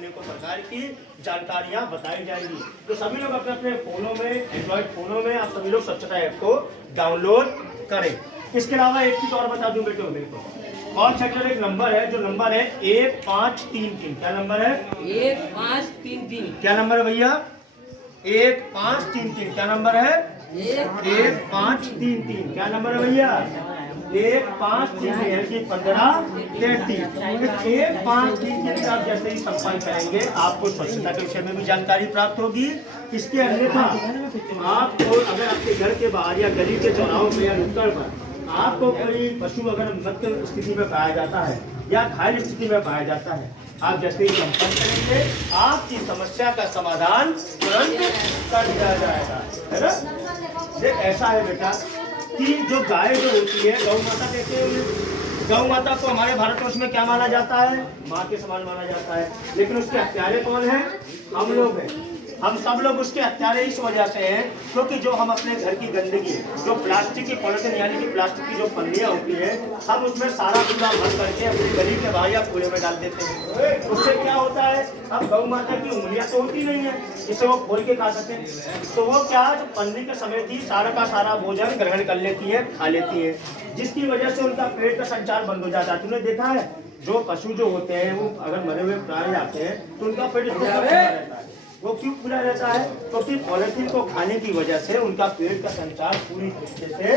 अनेकों प्रकार की जानकारियां बताई जाएंगी। तो सभी लोग अपने अपने फोनों में, एंड्रॉइड फोनों में आप सभी लोग स्वच्छता ऐप को डाउनलोड करें। इसके अलावा एक चीज और बता दूं बेटे मेरे को, कॉल सेंटर एक नंबर है, जो नंबर है 1533। क्या नंबर है? 1533। क्या नंबर है भैया? 1533। क्या नंबर है? 1533। क्या नंबर है भैया? 1533 1533। 1533 आप जैसे ही संपर्क करेंगे आपको स्वच्छता के विषय में भी जानकारी प्राप्त होगी। इसके अन्यथा आपको अगर आपके घर के बाहर या गली के चौराहों पर या नुक्कड़ पर आपको कोई पशु अगर मृत स्थिति में पाया जाता है या घायल स्थिति में पाया जाता है, आप जैसे ही संपर्क करेंगे आपकी समस्या का समाधान तुरंत कर दिया जाएगा, है ना। देख ऐसा है बेटा कि जो गाय जो होती है, गौ माता कहते हैं, गौ माता को हमारे भारतवर्ष में क्या माना जाता है? माँ के समान माना जाता है। लेकिन उसके हत्यारे कौन है? हम लोग हैं। हम सब लोग उसके हत्यारे इस वजह से हैं क्योंकि जो हम अपने घर की गंदगी, जो प्लास्टिक की पॉलिथीन यानी कि प्लास्टिक की जो पन्नियां होती है, हम उसमें सारा कूड़ा भर करके अपनी गली के बाहर या कूड़े में डाल देते हैं। उससे क्या होता है, अब गौ माता की उंगलियां तो होती नहीं है जिससे वो खोल के खा सके, तो वो क्या जो पन्नी के समेत ही सारा का सारा भोजन ग्रहण कर लेती है, खा लेती है, जिसकी वजह से उनका पेट का संचार बंद हो जाता है। तुमने देखा है जो पशु जो होते हैं वो अगर मरे हुए प्राणी आते हैं तो उनका पेट खुला रहता है। वो क्यों खुला रहता है? क्योंकि पॉलिथीन को खाने की वजह से उनका पेट का संचार पूरी तरीके से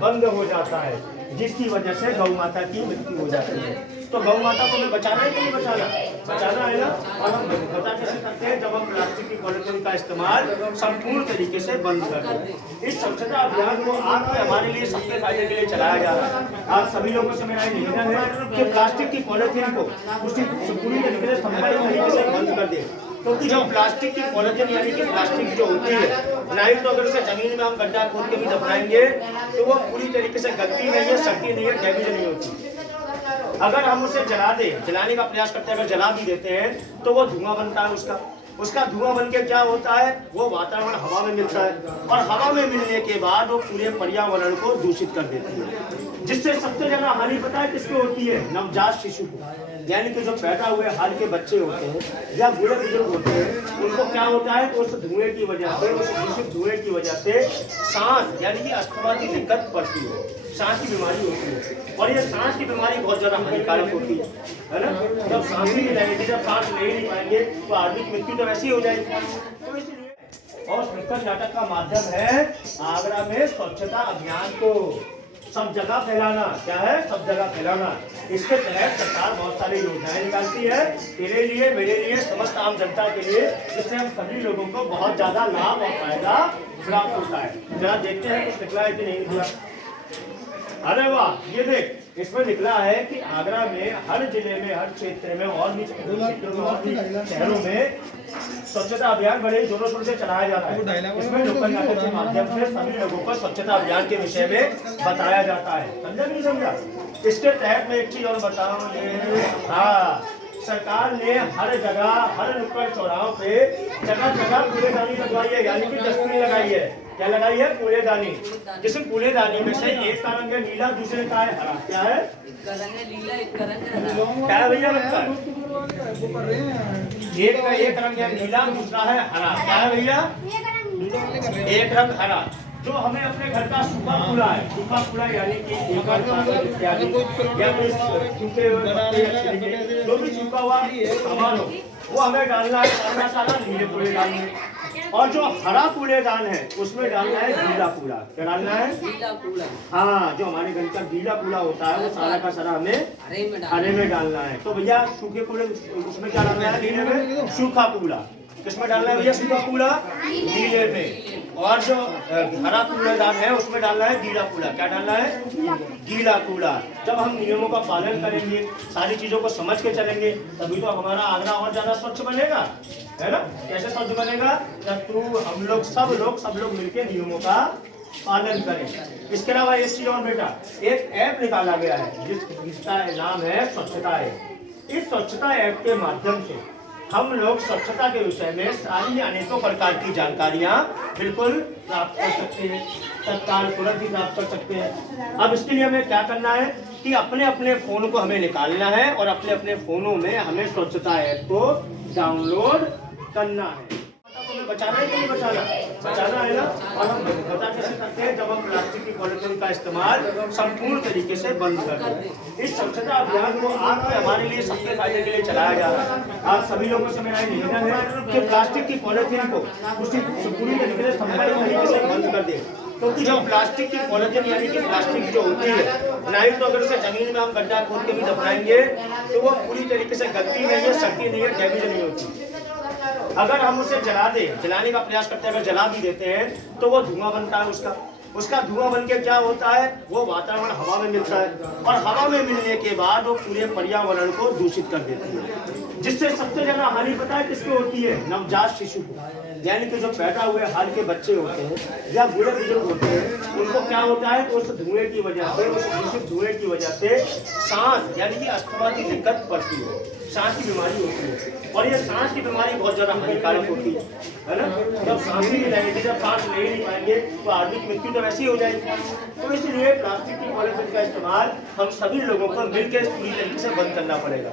बंद हो जाता है, जिसकी वजह से गौ माता की मृत्यु हो जाती है। तो गौ माता को हमें बचाना है कि नहीं बचाना? बचाना है ना। और हम बचा कैसे करते हैं? जब हम प्लास्टिक की पॉलिथीन का इस्तेमाल संपूर्ण तरीके से बंद कर दें। इस स्वच्छता अभियान को आपके हमारे लिए सबके फायदे के लिए चलाया जा रहा है। आप सभी लोगों से मेरा निवेदन है कि प्लास्टिक की पॉलिथीन को उसी पूरी तरीके से संपूर्ण तरीके से बंद कर दें, क्योंकि जो प्लास्टिक की पॉलिथीन यानी कि प्लास्टिक जो होती है, नहीं तो अगर उसे जमीन में हम गड्ढा खोद के भी दफनाएंगे तो वो पूरी तरीके से गलती नहीं है, शक्ति नहीं है, डैमेज नहीं होती। अगर हम उसे जला दें, जलाने का प्रयास करते हैं, अगर जला भी देते हैं तो वो धुआं बनता है, उसका धुआं बन के क्या होता है, वो वातावरण हवा में मिलता है और हवा में मिलने के बाद वो पूरे पर्यावरण को दूषित कर देती है, जिससे सबसे ज्यादा हानि पता है किसको होती है? नवजात शिशु को, यानी कि जो पैदा हुए हाल के बच्चे होते हैं या बूढ़े बुजुर्ग होते हैं, उनको क्या होता है? उस धुएं की वजह से, उस दूषित धुएं की वजह से सांस यानी कि अस्थमा की दिक्कत पड़ती है, सांस की बीमारी होती है। और ये सांस की बीमारी बहुत ज्यादा हानिकारक होती है ना। जब सांस ही नहीं लेंगे, जब सांस ले नहीं पाएंगे तो आदमी की मृत्यु तो वैसी हो जाएगी। तो इसलिए और नुक्कड़ नाटक का माध्यम है आगरा में स्वच्छता अभियान को सब जगह फैलाना। क्या है? सब जगह फैलाना। इसके तहत सरकार बहुत सारी योजनाएं निकालती है, तेरे लिए, मेरे लिए, समस्त आम जनता के लिए, जिससे हम सभी लोगों को बहुत ज्यादा लाभ और फायदा प्राप्त होता है। जरा देखते हैं कुछ निकला है कि नहीं निकला। अरे वाह, ये देख, इसमें निकला है कि आगरा में हर जिले में, हर क्षेत्र में और भी शहरों में स्वच्छता अभियान बड़े जोरों शोरों से चलाया जा रहा है। इसमें नुक्कड़ नाटक के माध्यम से सभी लोगों को स्वच्छता अभियान के विषय में बताया जाता है। समझा नहीं समझा? इसके तहत मैं एक चीज और बताऊं, ये हाँ, सरकार ने हर जगह, हर नुक्कड़ चौराहों पे जगह जगह कूड़ेदानी लगवाई है, यानी कि डस्टबिन लगाई है। क्या लगाई है? कूड़ेदानी। जिसमें कूड़ेदानी में से एक का रंग है नीला, दूसरे का है हरा। क्या है? क्या है भैया? लगता है एक रंग है नीला, दूसरा है हरा। क्या है भैया? एक रंग हरा। जो हमें अपने घर का सूखा कूड़ा है, सूखा कूड़ा यानी कि जो भी सूखा हुआ सामान हो वो हमें डालना है, सारा नीले कूड़े डालने हैं। और जो हरा कूड़ेदान है उसमें डालना है गीला कूड़ा। क्या डालना है? गीला कूड़ा। हाँ, जो हमारे घर का गीला कूड़ा होता है वो सारा का सारा हमें हरे में डालना है। तो भैया सूखे कूड़े उसमें क्या डालना है? नीले में। सूखा कूड़ा किसमें डालना है भैया? सूखा कूड़ा नीले में। और जो हरा कूड़ेदान है उसमें डालना है गीला कूड़ा। क्या डालना है? गीला कूड़ा। जब हम नियमों का पालन करेंगे, सारी चीजों को समझ के चलेंगे, तभी तो हमारा आगरा और ज्यादा स्वच्छ बनेगा, है ना। कैसे स्वच्छ बनेगा? जब तू हम लोग सब लोग मिलकर नियमों का पालन करें। इसके अलावा एक चीज और बेटा, एक ऐप निकाला गया है जिसका नाम है स्वच्छता ऐप। इस स्वच्छता ऐप के माध्यम से हम लोग स्वच्छता के विषय में सारी अनेकों प्रकार की जानकारियाँ बिल्कुल प्राप्त कर सकते हैं, तत्काल तुरंत ही प्राप्त कर सकते हैं। अब इसके लिए हमें क्या करना है कि अपने अपने फ़ोन को हमें निकालना है और अपने अपने फ़ोनों में हमें स्वच्छता ऐप को डाउनलोड करना है। बचाना है कि नहीं बचाना? बचाना है ना। और हम बचा कैसे करते हैं? जब हम प्लास्टिक की पॉलिथीन का इस्तेमाल संपूर्ण तरीके से बंद कर दें। इस स्वच्छता अभियान को आपके हमारे लिए सबके फायदे के लिए चलाया जा रहा है। आप सभी लोगों से मेरा निवेदन है कि प्लास्टिक की पॉलिथीन को उसी पूरी तरीके से संपूर्ण तरीके से बंद कर दें, क्योंकि जो प्लास्टिक की पॉलिथीन यानी कि प्लास्टिक जो होती है, नहीं तो अगर उसे जमीन में हम गड्ढा खोद के भी दफनाएंगे तो वो पूरी तरीके से गलती नहीं है, शक्ति नहीं है, डैमेज नहीं होती। अगर हम उसे जला दें, जलाने का प्रयास करते हैं, अगर जला भी देते हैं तो वो धुआं बनता है। उसका धुआं बन के क्या होता है, वो वातावरण हवा में मिलता है और हवा में मिलने के बाद वो पूरे पर्यावरण को दूषित कर देती है, जिससे सबसे ज्यादा हानि पता है किसको होती है? नवजात शिशु को, यानी कि जो पैदा हुए हाल के बच्चे होते हैं या बूढ़े बुजुर्ग होते हैं, उनको क्या होता है, उस धुएं की वजह से, उस दूषित धुएं की वजह से सांस यानी कि अस्थमा की दिक्कत पड़ती है, सांस की बीमारी होती है। और ये सांस की बीमारी बहुत ज्यादा हानिकारक होती है ना। जब सांस ही नहीं लेंगे, जब सांस नहीं पाएंगे तो आदमी की मृत्यु तो वैसे ही हो जाएगी। तो इसलिए प्लास्टिक की पॉलिथीन का इस्तेमाल हम सभी लोगों को मिलकर पूरी तरीके से बंद करना पड़ेगा।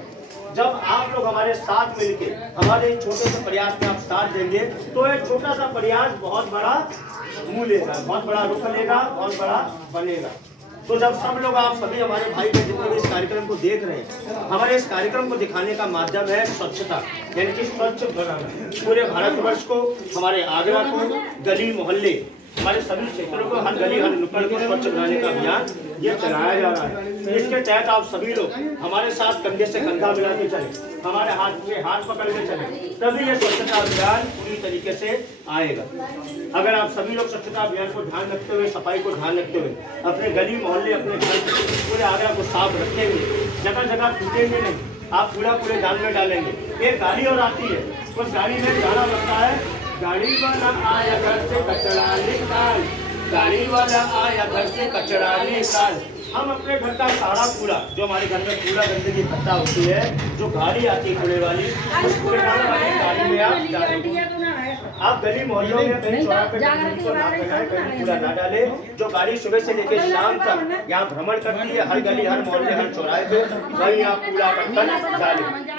जब आप लोग हमारे साथ मिलके हमारे छोटे से प्रयास में आप साथ देंगे तो एक छोटा सा प्रयास बहुत बड़ा मुँह लेगा, बहुत बड़ा रुख लेगा, बहुत बड़ा बनेगा। तो जब सब लोग, आप सभी हमारे भाई बहन जितने भी इस कार्यक्रम को देख रहे हैं, हमारे इस कार्यक्रम को दिखाने का माध्यम है स्वच्छता, यानी कि स्वच्छ बनाना। पूरे भारतवर्ष को, हमारे आगरा को, गली मोहल्ले, हमारे सभी क्षेत्रों को, हर गली हर नुक्कड़ को स्वच्छ बनाने का अभियान ये चलाया जा रहा है। इसके तहत आप सभी लोग हमारे साथ कंधे से कंधा मिला के चले, हमारे हाथ में हाथ पकड़ के चले, तभी ये स्वच्छता अभियान पूरी तरीके से आएगा। अगर आप सभी लोग स्वच्छता अभियान को ध्यान रखते हुए, सफाई को ध्यान रखते हुए अपने गली मोहल्ले, अपने घर, पूरे आगरा को साफ रखेंगे, जगह जगह टूटेंगे नहीं, आप पूरे दान में डालेंगे। एक गाड़ी और आती है, उस गाड़ी में गाना लगता है, गाड़ी वाला आया घर से कचरा निकाल, गाड़ी वाला आया घर से कचरा निकाल। हम अपने घर का सारा कूड़ा, जो हमारे घर में कूड़ा गंदगी इकट्ठा होती है, जो गाड़ी आती है कूड़े वाली, उस कूड़ेदान वाली गाड़ी में आप डालेंगे। आप गली मोहल्लों में कहीं चौराहे पे को ना फैलाएं, कहीं कूड़ा ना डालें। जो गाड़ी सुबह से लेकर शाम तक यहाँ भ्रमण करती है, हर गली हर मोहल्ले हर चौराहे पे, वहीं आप कूड़ा करकट डालें।